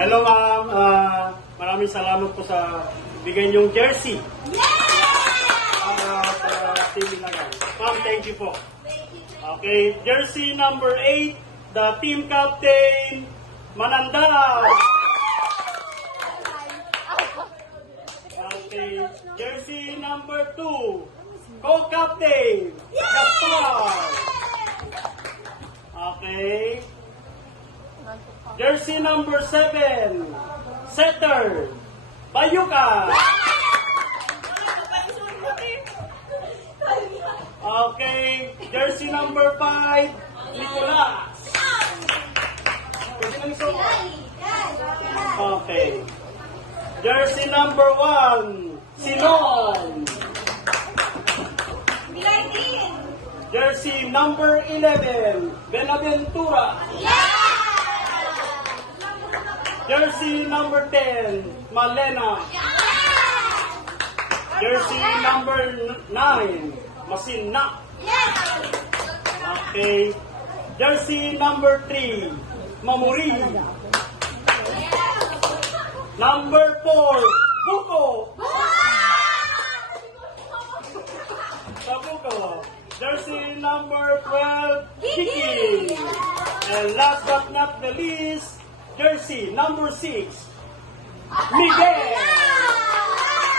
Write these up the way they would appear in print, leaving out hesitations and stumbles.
Hello ma'am, maraming salamat po sa bigay niyong jersey. Para Team Ilagay. Ma'am, thank you po. Okay, jersey number 8, the team captain, Mananda. Okay, jersey number 2, co-captain, Gaspar. Okay. Jersey number 7, setter, Bayuka. Okay, jersey number 5, Nicolas. Okay. Jersey number 1, Sinon. Jersey number 11, Benaventura. Jersey number 10, Malena. Jersey number 9, Masina. Okay. Jersey number 3, Mamuri. Number 4, Buko. Buko. Jersey number 12, Kiki. And last but not the least, jersey number 6, Miguel.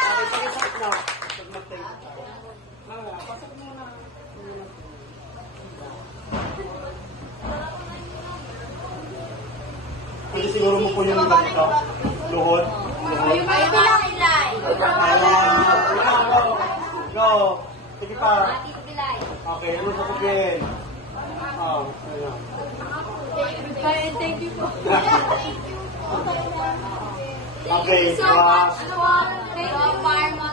Okay, pag-isap na. Pag-matay. Pasok muna. Pwede siguro mo po yung ito. Luhod. Go. Sige pa. Okay, ano sa kupin? Thank you po. Okay, Thank you so much. Thank you, Farma.